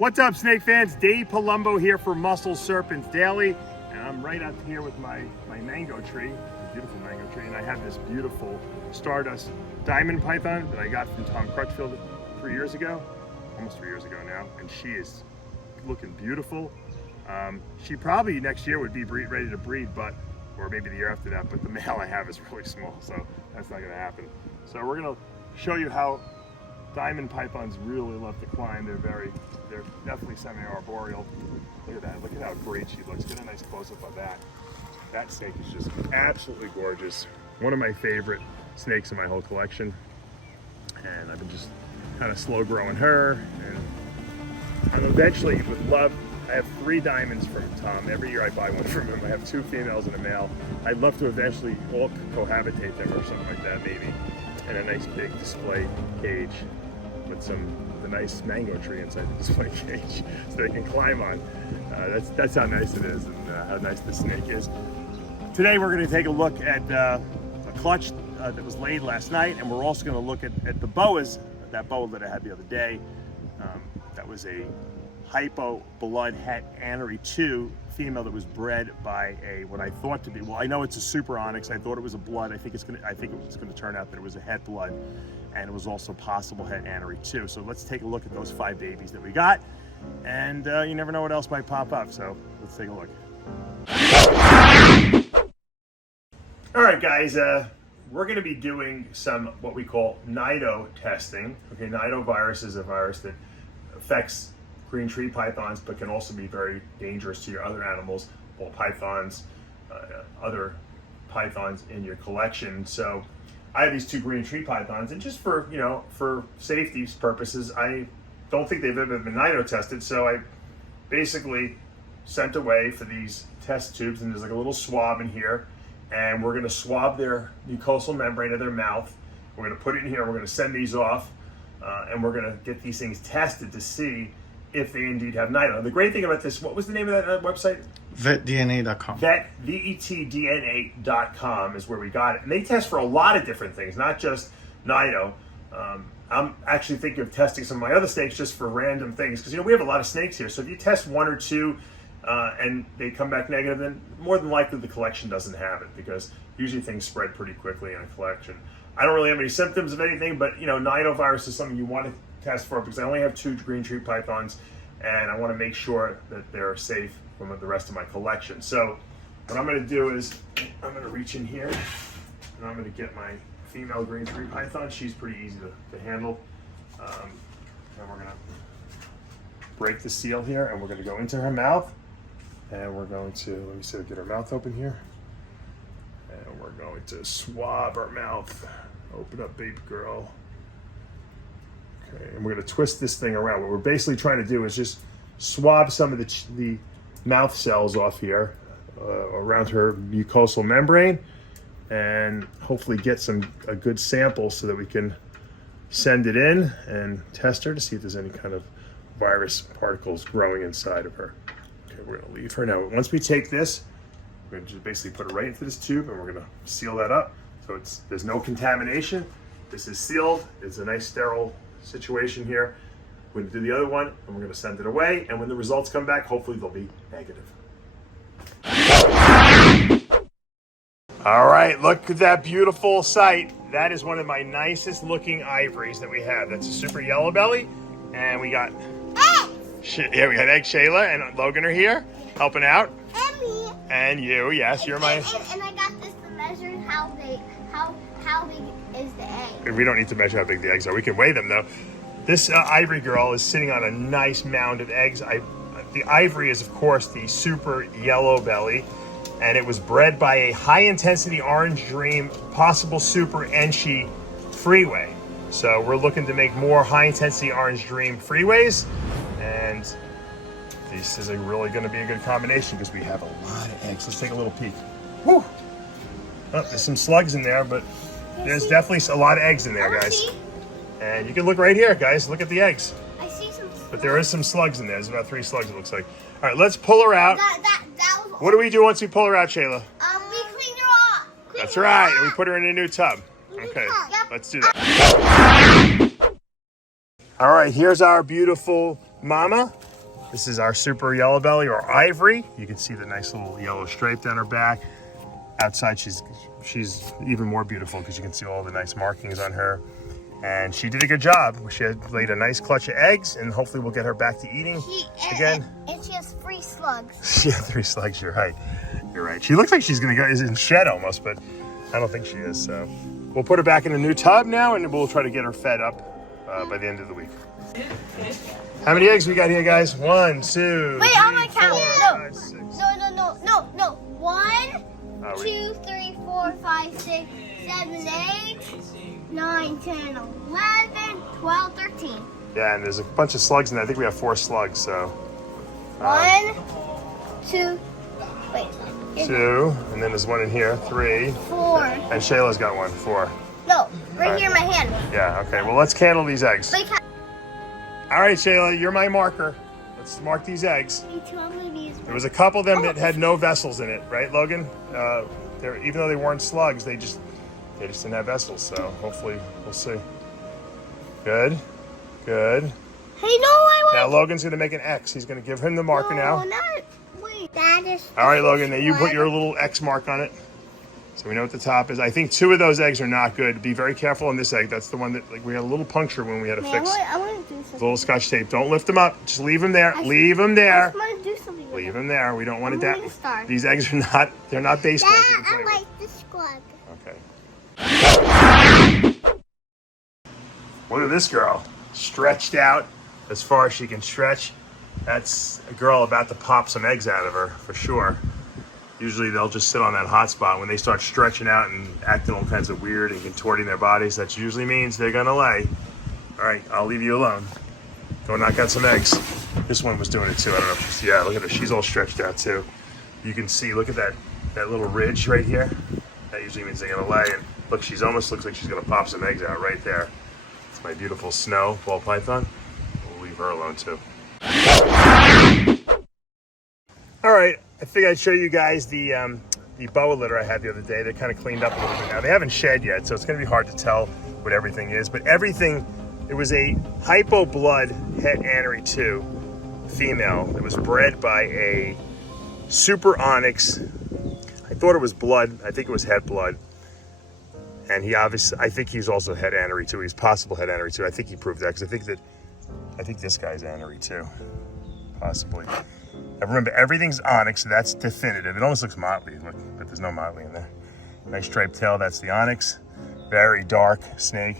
What's up, snake fans? Dave Palumbo here for Muscle Serpents Daily, and I'm right out here with my mango tree, a beautiful mango tree, and I have this beautiful Stardust Diamond Python that I got from Tom Crutchfield 3 years ago, almost 3 years ago now, and she is looking beautiful. She probably next year would be ready to breed, or maybe the year after that, but the male I have is really small, so that's not gonna happen. So we're gonna show you how diamond pythons really love to climb. They're definitely semi-arboreal. Look at that, look at how great she looks. Get a nice close-up of that. That snake is just absolutely gorgeous. One of my favorite snakes in my whole collection. And I've been just kind of slow growing her. And eventually would love, I have 3 diamonds from Tom. Every year I buy one from him. I have 2 females and a male. I'd love to eventually all cohabitate them or something like that maybe. And a nice big display cage with the nice mango tree inside the display cage so they can climb on. That's how nice it is and how nice the snake is. Today we're going to take a look at a clutch that was laid last night, and we're also going to look at the boas, that boa that I had the other day. That was a hypo blood het Ivory 2 female that was bred by what I thought to be, well, I know it's a super onyx. I thought it was a blood. I think it's gonna turn out that it was a het blood, and it was also possible het Ivory 2. So let's take a look at those 5 babies that we got, and you never know what else might pop up. So let's take a look. All right, guys. We're going to be doing some what we call Nido testing. Okay, Nido virus is a virus that affects green tree pythons, but can also be very dangerous to your other animals, ball pythons, other pythons in your collection. So I have these 2 green tree pythons, and just for for safety purposes, I don't think they've ever been Nido tested. So I basically sent away for these test tubes, and there's like a little swab in here, and we're going to swab their mucosal membrane of their mouth. We're going to put it in here. We're going to send these off, and we're going to get these things tested to see if they indeed have Nido. The great thing about this, what was the name of that website? VetDNA.com. VetDNA.com is where we got it. And they test for a lot of different things, not just Nido. I'm actually thinking of testing some of my other snakes just for random things, because we have a lot of snakes here. So if you test 1 or 2 and they come back negative, then more than likely the collection doesn't have it, because usually things spread pretty quickly in a collection. I don't really have any symptoms of anything, but Nido virus is something you want to test for, because I only have 2 green tree pythons, and I want to make sure that they're safe from the rest of my collection. So what I'm going to do is I'm going to reach in here, and I'm going to get my female green tree python. She's pretty easy to handle. And we're going to break the seal here, and we're going to go into her mouth, and we're going to, let me see, get her mouth open here, and we're going to swab her mouth. Open up, baby girl. Okay, and we're going to twist this thing around. What we're basically trying to do is just swab some of the mouth cells off here around her mucosal membrane, and hopefully get a good sample so that we can send it in and test her to see if there's any kind of virus particles growing inside of her. Okay, we're going to leave her now. Once we take this, we're going to just basically put it right into this tube, and we're going to seal that up so there's no contamination. This is sealed. It's a nice sterile situation here. We're going to do the other one, and we're going to send it away, and when the results come back, hopefully they'll be negative. All right, look at that beautiful sight. That is one of my nicest looking ivories that we have. That's a super yellow belly, and we got yeah, we had Egg Shayla and Logan are here helping out. And me. And you, yes, you're my. And I got this to measure how big is the egg. We don't need to measure how big the eggs are. We can weigh them though. This Ivory girl is sitting on a nice mound of eggs. The Ivory is, of course, the super yellow belly, and it was bred by a high-intensity orange dream, possible super Enchi Freeway. So we're looking to make more high-intensity orange dream freeways, and this is really going to be a good combination because we have a lot of eggs. Let's take a little peek. Woo! Oh, there's some slugs in there, but there's definitely a lot of eggs in there, guys. And you can look right here, guys. Look at the eggs. I see some slugs. But there is some slugs in there. There's about 3 slugs, it looks like. All right, let's pull her out. That was What do we do once we pull her out, Shayla? we clean her off. That's right. And we put her in a new tub. Okay, let's do that. All right, here's our beautiful mama. This is our super yellow belly, or Ivory. You can see the nice little yellow stripe down her back. Outside, she's even more beautiful because you can see all the nice markings on her. And she did a good job. She had laid a nice clutch of eggs, and hopefully we'll get her back to eating again. And she has 3 slugs. She had 3 slugs, you're right. You're right. She looks like she's gonna go, is in shed almost, but I don't think she is. So we'll put her back in a new tub now, and we'll try to get her fed up by the end of the week. How many eggs we got here, guys? 1, 2, Wait, 3, I'm gonna count. 4, 5, 6. No. 1, 2, 3, 4, 5, 6, 7, 8, 9, 10, 11, 12, 13. Yeah, and there's a bunch of slugs in there. I think we have 4 slugs, so. 1, 2, wait. 2, and then there's 1 in here, 3. 4. And Shayla's got 1, 4. No, right here in my hand. Yeah, okay, well let's candle these eggs. Wait, All right, Shayla, you're my marker. Let's mark these eggs. There was a couple of them that had no vessels in it, right, Logan? Even though they weren't slugs, they just didn't have vessels. So hopefully we'll see. Good. Hey, no, I want. Now Logan's gonna make an X. He's gonna give him the marker now. Wait. That is. All right, Logan. Now you put your little X mark on it, so we know what the top is. I think 2 of those eggs are not good. Be very careful on this egg. That's the one that we had a little puncture when we had to fix. I want to do something. Little Scotch tape. Don't lift them up. Just leave them there. Leave them there. I want to do something. Leave them there. We don't want it down. Start. These eggs are not. They're not baseballs. Dad, I like the squad. Okay. Look at this girl. Stretched out as far as she can stretch. That's a girl about to pop some eggs out of her, for sure. Usually they'll just sit on that hot spot. When they start stretching out and acting all kinds of weird and contorting their bodies, that usually means they're gonna lay. All right, I'll leave you alone. Go knock out some eggs. This one was doing it too. I don't know if she's, yeah, look at her. She's all stretched out too. You can see, look at that little ridge right here. That usually means they're gonna lay. And look, she's almost looks like she's gonna pop some eggs out right there. It's my beautiful snow ball python. We'll leave her alone too. All right, I figured I'd show you guys the boa litter I had the other day. They're kind of cleaned up a little bit now. They haven't shed yet, so it's gonna be hard to tell what everything is, but everything, it was a hypo blood het anery 2 female. It was bred by a super onyx. I thought it was blood. I think it was het blood. And he obviously, I think he's also het anery 2. He's possible het anery 2. I think he proved that because I think this guy's anery 2, possibly. Now remember, everything's onyx, so that's definitive. It almost looks motley, look, but there's no motley in there. Nice striped tail, that's the onyx. Very dark snake.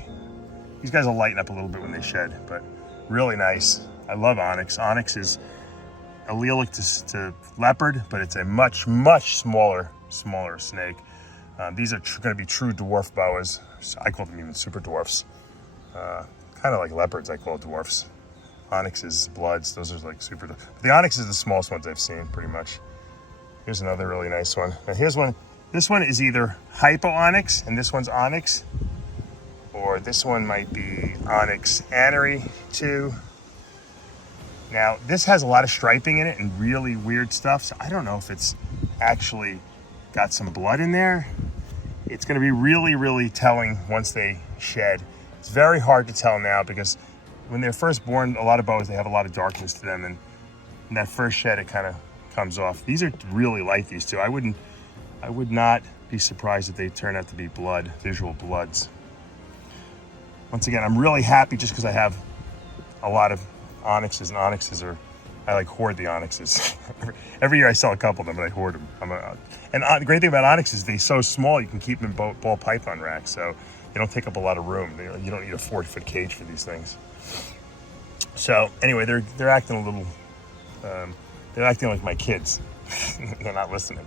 These guys will lighten up a little bit when they shed, but really nice. I love onyx. Onyx is allelic to leopard, but it's a much, much smaller snake. These are going to be true dwarf boas. I call them even super dwarfs. Kind of like leopards, I call dwarfs. Onyx is bloods. Those are like super. But the onyx is the smallest ones I've seen, pretty much. Here's another really nice one. Now here's one. This one is either hypo onyx, and this one's onyx, or this one might be onyx anery 2. Now this has a lot of striping in it and really weird stuff. So I don't know if it's actually got some blood in there. It's going to be really, really telling once they shed. It's very hard to tell now because when they're first born, a lot of boas, they have a lot of darkness to them, and in that first shed, it kind of comes off. These are really light, these two. I would not be surprised if they turn out to be blood, visual bloods. Once again, I'm really happy just because I have a lot of onyxes, and onyxes are, I like hoard the onyxes. Every year I sell a couple of them, but I hoard them. And the great thing about onyxes is they're so small, you can keep them in ball python racks, so they don't take up a lot of room. You don't need a 40-foot cage for these things. So anyway, they're acting a little, they're acting like my kids. They're not listening.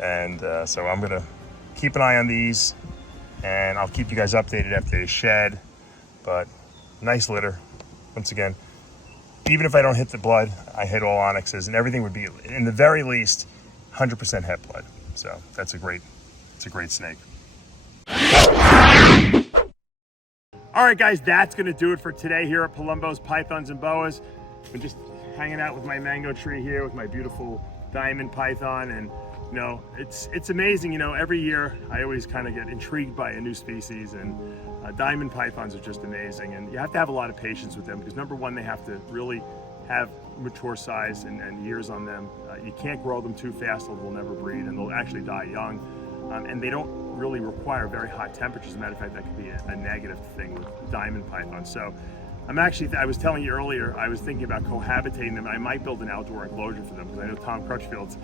And so I'm gonna keep an eye on these, and I'll keep you guys updated after they shed. But nice litter. Once again, even if I don't hit the blood, I hit all onyxes, and everything would be, in the very least, 100% het blood. So it's a great snake. All right, guys, that's gonna do it for today here at Palumbo's Pythons and Boas. We're just hanging out with my mango tree here with my beautiful diamond python, and you know, it's amazing. You know, every year I always kind of get intrigued by a new species, and diamond pythons are just amazing. And you have to have a lot of patience with them because number one, they have to really have mature size and years on them. You can't grow them too fast or they'll never breed and they'll actually die young. And they don't really require very hot temperatures. As a matter of fact, that could be a negative thing with diamond python. So I was telling you earlier, I was thinking about cohabitating them. I might build an outdoor enclosure for them because I know Tom Crutchfield's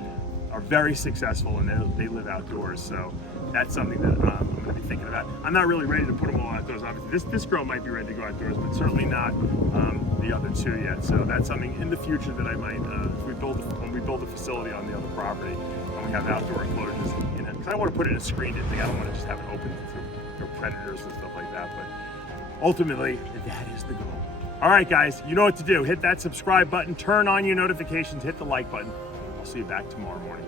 are very successful and they live outdoors. So that's something that I'm going to be thinking about. I'm not really ready to put them all outdoors. Obviously, this girl might be ready to go outdoors, but certainly not the other two yet. So that's something in the future that I might, when we build a facility on the other property, when we have outdoor enclosures, you know, because I want to put it in a screened thing. I don't want to just have it open to predators and stuff like that. But ultimately, that is the goal. All right, guys, you know what to do. Hit that subscribe button, turn on your notifications, hit the like button. I'll see you back tomorrow morning.